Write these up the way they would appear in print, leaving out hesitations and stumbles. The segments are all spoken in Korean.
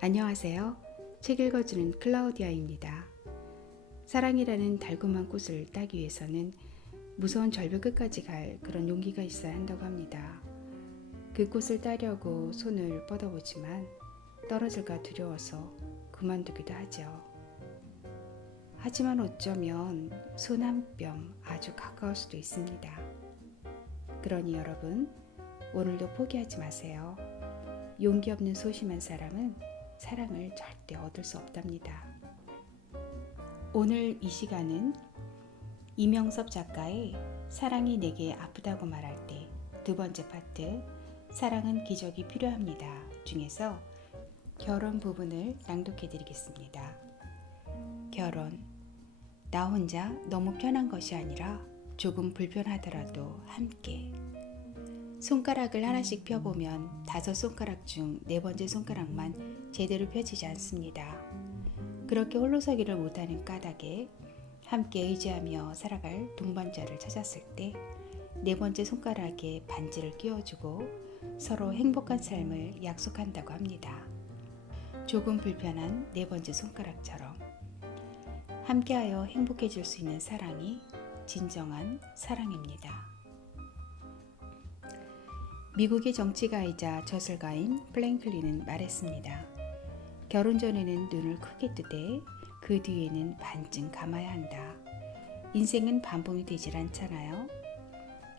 안녕하세요. 책 읽어주는 클라우디아입니다. 사랑이라는 달콤한 꽃을 따기 위해서는 무서운 절벽 끝까지 갈 그런 용기가 있어야 한다고 합니다. 그 꽃을 따려고 손을 뻗어보지만 떨어질까 두려워서 그만두기도 하죠. 하지만 어쩌면 손 한 뼘 아주 가까울 수도 있습니다. 그러니 여러분, 오늘도 포기하지 마세요. 용기 없는 소심한 사람은 사랑을 절대 얻을 수 없답니다. 오늘 이 시간은 이명섭 작가의 사랑이 내게 아프다고 말할 때 두 번째 파트 사랑은 기적이 필요합니다 중에서 결혼 부분을 낭독해 드리겠습니다. 결혼, 나 혼자 너무 편한 것이 아니라 조금 불편하더라도 함께. 손가락을 하나씩 펴보면 5손가락 중 4번째 손가락만 제대로 펴지지 않습니다. 그렇게 홀로서기를 못하는 까닭에 함께 의지하며 살아갈 동반자를 찾았을 때 4번째 손가락에 반지를 끼워주고 서로 행복한 삶을 약속한다고 합니다. 조금 불편한 4번째 손가락처럼 함께하여 행복해질 수 있는 사랑이 진정한 사랑입니다. 미국의 정치가이자 저술가인 프랭클린은 말했습니다. 결혼 전에는 눈을 크게 뜨되 그 뒤에는 반쯤 감아야 한다. 인생은 반복이 되질 않잖아요.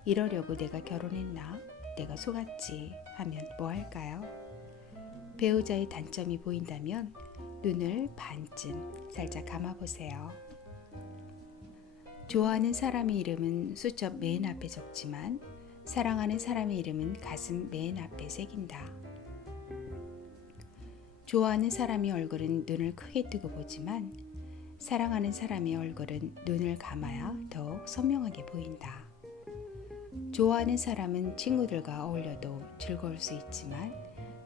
이러려고 내가 결혼했나? 내가 속았지 하면 뭐 할까요? 배우자의 단점이 보인다면 눈을 반쯤 살짝 감아보세요. 좋아하는 사람의 이름은 수첩 맨 앞에 적지만 사랑하는 사람의 이름은 가슴 맨 앞에 새긴다. 좋아하는 사람의 얼굴은 눈을 크게 뜨고 보지만 사랑하는 사람의 얼굴은 눈을 감아야 더욱 선명하게 보인다. 좋아하는 사람은 친구들과 어울려도 즐거울 수 있지만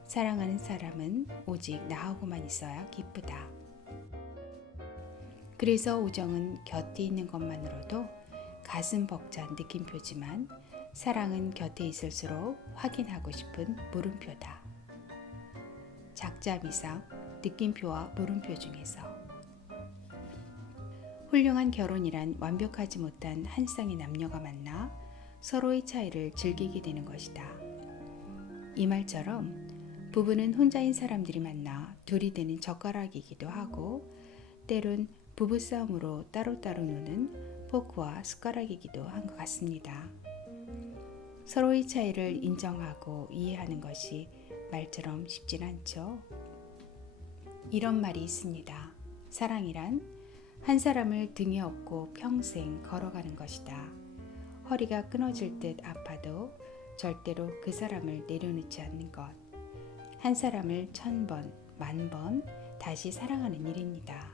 사랑하는 사람은 오직 나하고만 있어야 기쁘다. 그래서 우정은 곁에 있는 것만으로도 가슴 벅찬 느낌표지만 사랑은 곁에 있을수록 확인하고 싶은 물음표다. 작자미상, 느낌표와 물음표 중에서 훌륭한 결혼이란 완벽하지 못한 한 쌍의 남녀가 만나 서로의 차이를 즐기게 되는 것이다. 이 말처럼 부부는 혼자인 사람들이 만나 둘이 되는 젓가락이기도 하고 때론 부부싸움으로 따로따로 노는 포크와 숟가락이기도 한 것 같습니다. 서로의 차이를 인정하고 이해하는 것이 말처럼 쉽진 않죠. 이런 말이 있습니다. 사랑이란 한 사람을 등에 업고 평생 걸어가는 것이다. 허리가 끊어질 듯 아파도 절대로 그 사람을 내려놓지 않는 것. 한 사람을 1000번, 10,000번 다시 사랑하는 일입니다.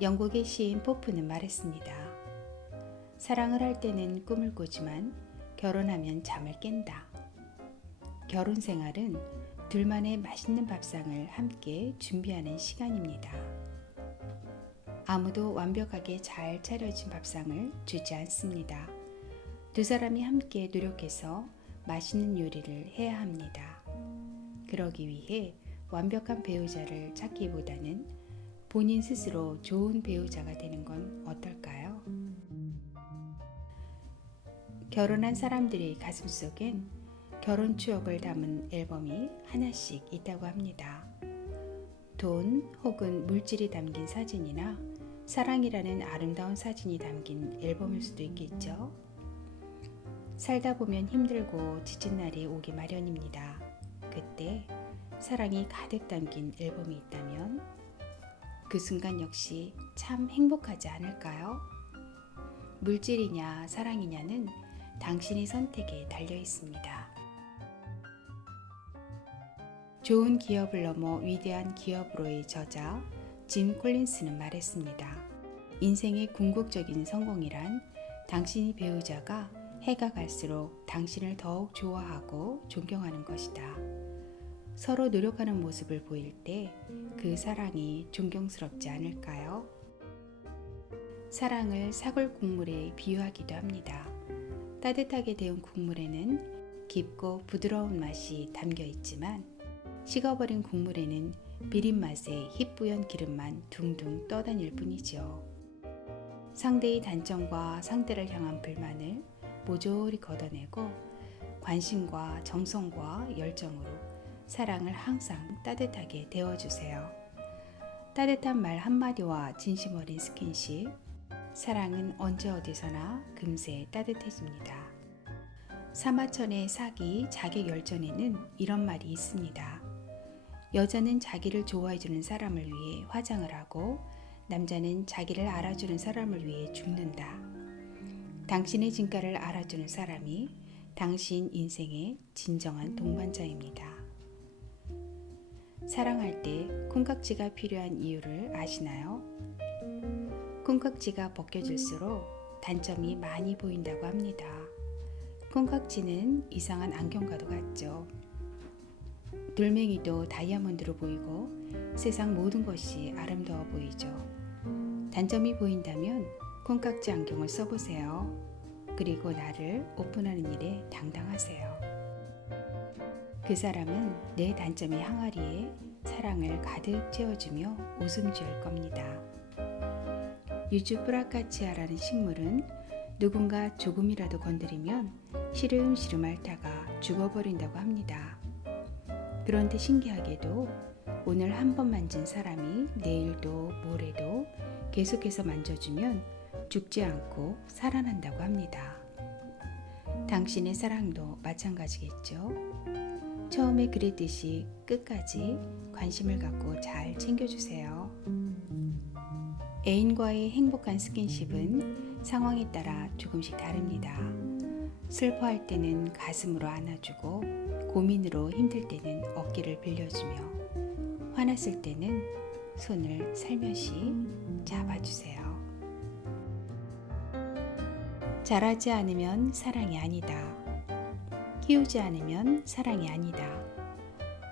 영국의 시인 포프는 말했습니다. 사랑을 할 때는 꿈을 꾸지만 결혼하면 잠을 깬다. 결혼 생활은 둘만의 맛있는 밥상을 함께 준비하는 시간입니다. 아무도 완벽하게 잘 차려진 밥상을 주지 않습니다. 두 사람이 함께 노력해서 맛있는 요리를 해야 합니다. 그러기 위해 완벽한 배우자를 찾기보다는 본인 스스로 좋은 배우자가 되는 건 어떨까요? 결혼한 사람들의 가슴속엔 결혼 추억을 담은 앨범이 하나씩 있다고 합니다. 돈 혹은 물질이 담긴 사진이나 사랑이라는 아름다운 사진이 담긴 앨범일 수도 있겠죠. 살다 보면 힘들고 지친 날이 오기 마련입니다. 그때 사랑이 가득 담긴 앨범이 있다면 그 순간 역시 참 행복하지 않을까요? 물질이냐 사랑이냐는 당신의 선택에 달려 있습니다. 좋은 기업을 넘어 위대한 기업으로의 저자 짐 콜린스는 말했습니다. 인생의 궁극적인 성공이란 당신이 배우자가 해가 갈수록 당신을 더욱 좋아하고 존경하는 것이다. 서로 노력하는 모습을 보일 때 그 사랑이 존경스럽지 않을까요? 사랑을 사골 국물에 비유하기도 합니다. 따뜻하게 데운 국물에는 깊고 부드러운 맛이 담겨 있지만 식어버린 국물에는 비린 맛의 희뿌연 기름만 둥둥 떠다닐 뿐이죠. 상대의 단점과 상대를 향한 불만을 모조리 걷어내고 관심과 정성과 열정으로 사랑을 항상 따뜻하게 데워주세요. 따뜻한 말 한마디와 진심 어린 스킨십, 사랑은 언제 어디서나 금세 따뜻해집니다. 사마천의 사기 자객열전에는 이런 말이 있습니다. 여자는 자기를 좋아해주는 사람을 위해 화장을 하고 남자는 자기를 알아주는 사람을 위해 죽는다. 당신의 진가를 알아주는 사람이 당신 인생의 진정한 동반자입니다. 사랑할 때 콩깍지가 필요한 이유를 아시나요? 콩깍지가 벗겨질수록 단점이 많이 보인다고 합니다. 콩깍지는 이상한 안경과도 같죠. 돌멩이도 다이아몬드로 보이고 세상 모든 것이 아름다워 보이죠. 단점이 보인다면 콩깍지 안경을 써보세요. 그리고 나를 오픈하는 일에 당당하세요. 그 사람은 내 단점의 항아리에 사랑을 가득 채워주며 웃음 지을 겁니다. 유주프라카치아라는 식물은 누군가 조금이라도 건드리면 시름시름 앓다가 죽어버린다고 합니다. 그런데 신기하게도 오늘 한 번 만진 사람이 내일도 모레도 계속해서 만져주면 죽지 않고 살아난다고 합니다. 당신의 사랑도 마찬가지겠죠? 처음에 그랬듯이 끝까지 관심을 갖고 잘 챙겨주세요. 애인과의 행복한 스킨십은 상황에 따라 조금씩 다릅니다. 슬퍼할 때는 가슴으로 안아주고 고민으로 힘들 때는 어깨를 빌려주며 화났을 때는 손을 살며시 잡아주세요. 잘하지 않으면 사랑이 아니다. 키우지 않으면 사랑이 아니다.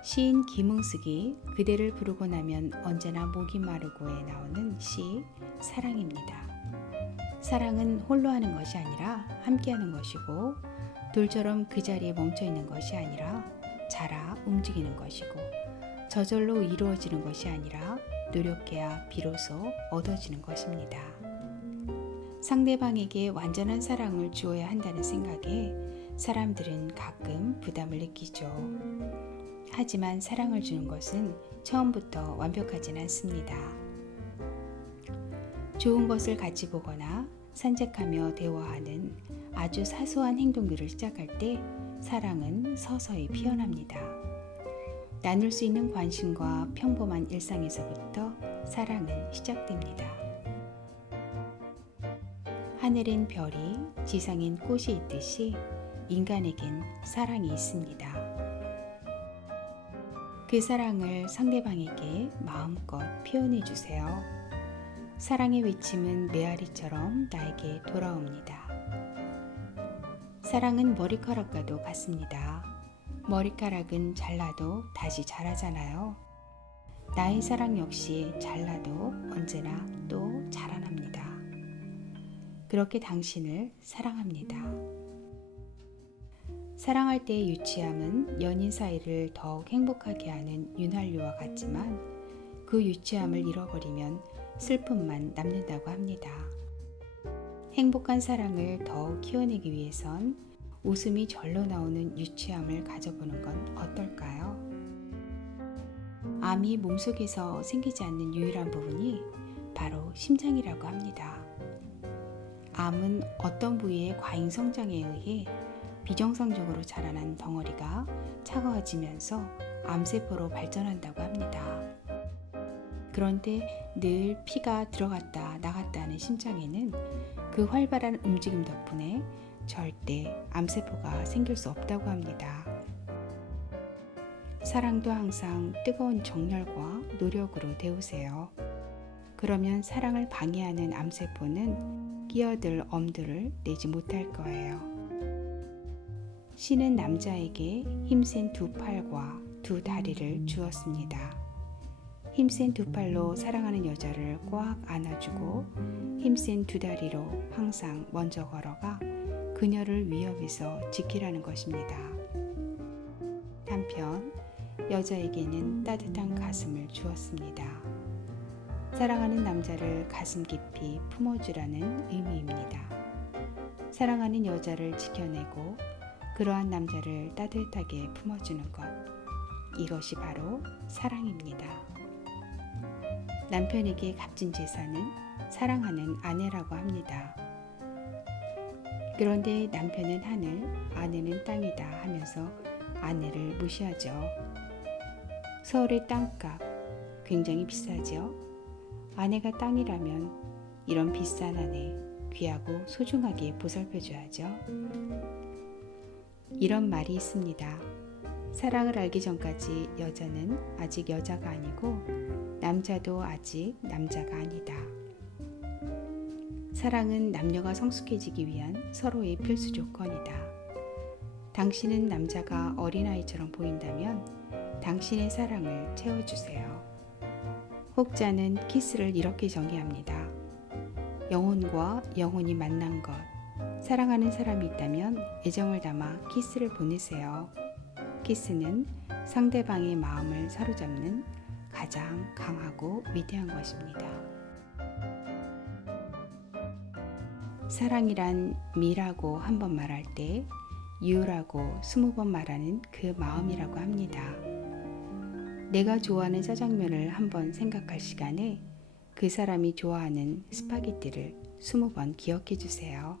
시인 김응숙이 그대를 부르고 나면 언제나 목이 마르고에 나오는 시 사랑입니다. 사랑은 홀로 하는 것이 아니라 함께 하는 것이고 돌처럼 그 자리에 멈춰 있는 것이 아니라 자라 움직이는 것이고 저절로 이루어지는 것이 아니라 노력해야 비로소 얻어지는 것입니다. 상대방에게 완전한 사랑을 주어야 한다는 생각에 사람들은 가끔 부담을 느끼죠. 하지만 사랑을 주는 것은 처음부터 완벽하진 않습니다. 좋은 것을 같이 보거나 산책하며 대화하는 아주 사소한 행동들을 시작할 때 사랑은 서서히 피어납니다. 나눌 수 있는 관심과 평범한 일상에서부터 사랑은 시작됩니다. 하늘엔 별이, 지상엔 꽃이 있듯이 인간에겐 사랑이 있습니다. 그 사랑을 상대방에게 마음껏 표현해 주세요. 사랑의 외침은 메아리처럼 나에게 돌아옵니다. 사랑은 머리카락과도 같습니다. 머리카락은 잘라도 다시 자라잖아요. 나의 사랑 역시 잘라도 언제나 또 자라납니다. 그렇게 당신을 사랑합니다. 사랑할 때의 유치함은 연인 사이를 더욱 행복하게 하는 윤활유와 같지만 그 유치함을 잃어버리면 슬픔만 남는다고 합니다. 행복한 사랑을 더욱 키워내기 위해선 웃음이 절로 나오는 유치함을 가져보는 건 어떨까요? 암이 몸속에서 생기지 않는 유일한 부분이 바로 심장이라고 합니다. 암은 어떤 부위의 과잉 성장에 의해 비정상적으로 자라난 덩어리가 차가워지면서 암세포로 발전한다고 합니다. 그런데 늘 피가 들어갔다 나갔다 하는 심장에는 그 활발한 움직임 덕분에 절대 암세포가 생길 수 없다고 합니다. 사랑도 항상 뜨거운 정열과 노력으로 데우세요. 그러면 사랑을 방해하는 암세포는 끼어들 엄두를 내지 못할 거예요. 신은 남자에게 힘센 두 팔과 두 다리를 주었습니다. 힘센 두 팔로 사랑하는 여자를 꽉 안아주고 힘센 두 다리로 항상 먼저 걸어가 그녀를 위협에서 지키라는 것입니다. 한편 여자에게는 따뜻한 가슴을 주었습니다. 사랑하는 남자를 가슴 깊이 품어주라는 의미입니다. 사랑하는 여자를 지켜내고 그러한 남자를 따뜻하게 품어주는 것, 이것이 바로 사랑입니다. 남편에게 값진 재산은 사랑하는 아내라고 합니다. 그런데 남편은 하늘, 아내는 땅이다 하면서 아내를 무시하죠. 서울의 땅값 굉장히 비싸죠. 아내가 땅이라면 이런 비싼 아내 귀하고 소중하게 보살펴줘야죠. 이런 말이 있습니다. 사랑을 알기 전까지 여자는 아직 여자가 아니고 남자도 아직 남자가 아니다. 사랑은 남녀가 성숙해지기 위한 서로의 필수 조건이다. 당신은 남자가 어린아이처럼 보인다면 당신의 사랑을 채워주세요. 혹자는 키스를 이렇게 정의합니다. 영혼과 영혼이 만난 것. 사랑하는 사람이 있다면 애정을 담아 키스를 보내세요. 키스는 상대방의 마음을 사로잡는 가장 강하고 위대한 것입니다. 사랑이란 미라고 한 번 말할 때 유라고 20번 말하는 그 마음이라고 합니다. 내가 좋아하는 짜장면을 한번 생각할 시간에 그 사람이 좋아하는 스파게티를 20번 기억해 주세요.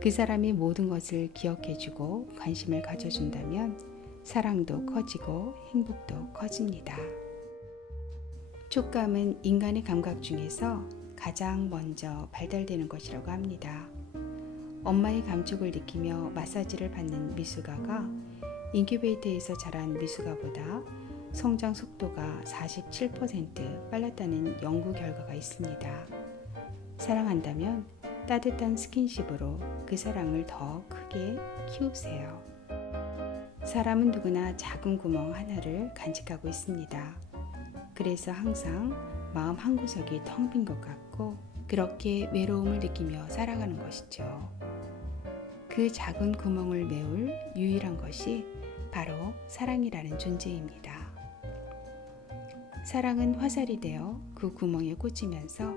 그 사람이 모든 것을 기억해주고 관심을 가져준다면 사랑도 커지고 행복도 커집니다. 촉감은 인간의 감각 중에서 가장 먼저 발달되는 것이라고 합니다. 엄마의 감촉을 느끼며 마사지를 받는 미숙아가 인큐베이터에서 자란 미숙아보다 성장 속도가 47% 빨랐다는 연구 결과가 있습니다. 사랑한다면 따뜻한 스킨십으로 그 사랑을 더 크게 키우세요. 사람은 누구나 작은 구멍 하나를 간직하고 있습니다. 그래서 항상 마음 한구석이 텅 빈 것 같고 그렇게 외로움을 느끼며 살아가는 것이죠. 그 작은 구멍을 메울 유일한 것이 바로 사랑이라는 존재입니다. 사랑은 화살이 되어 그 구멍에 꽂히면서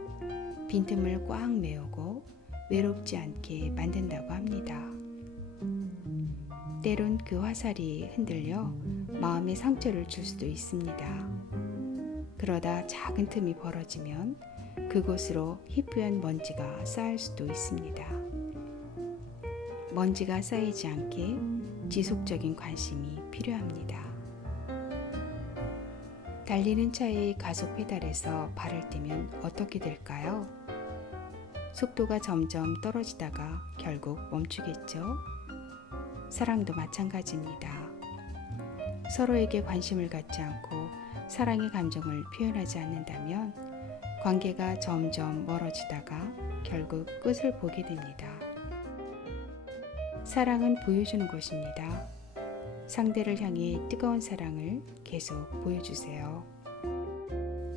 빈틈을 꽉 메우고 외롭지 않게 만든다고 합니다. 때론 그 화살이 흔들려 마음에 상처를 줄 수도 있습니다. 그러다 작은 틈이 벌어지면 그곳으로 희뿌연 먼지가 쌓일 수도 있습니다. 먼지가 쌓이지 않게 지속적인 관심이 필요합니다. 달리는 차의 가속 페달에서 발을 떼면 어떻게 될까요? 속도가 점점 떨어지다가 결국 멈추겠죠? 사랑도 마찬가지입니다. 서로에게 관심을 갖지 않고 사랑의 감정을 표현하지 않는다면 관계가 점점 멀어지다가 결국 끝을 보게 됩니다. 사랑은 보여주는 것입니다. 상대를 향해 뜨거운 사랑을 계속 보여주세요.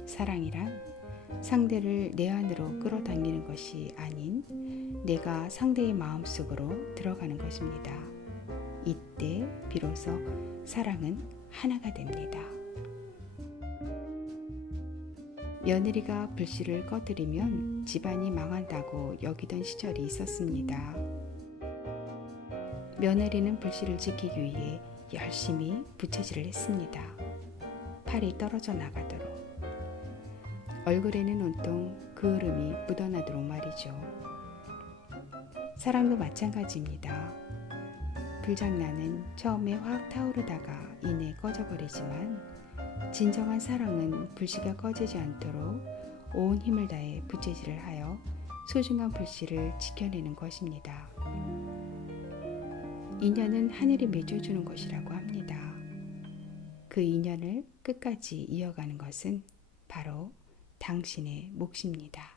사랑이란 상대를 내 안으로 끌어당기는 것이 아닌 내가 상대의 마음속으로 들어가는 것입니다. 이때 비로소 사랑은 하나가 됩니다. 며느리가 불씨를 꺼뜨리면 집안이 망한다고 여기던 시절이 있었습니다. 며느리는 불씨를 지키기 위해 열심히 부채질을 했습니다. 팔이 떨어져 나가도록. 얼굴에는 온통 그을음이 묻어나도록 말이죠. 사랑도 마찬가지입니다. 불장난은 처음에 확 타오르다가 이내 꺼져버리지만 진정한 사랑은 불씨가 꺼지지 않도록 온 힘을 다해 부채질을 하여 소중한 불씨를 지켜내는 것입니다. 인연은 하늘이 맺어주는 것이라고 합니다. 그 인연을 끝까지 이어가는 것은 바로 당신의 몫입니다.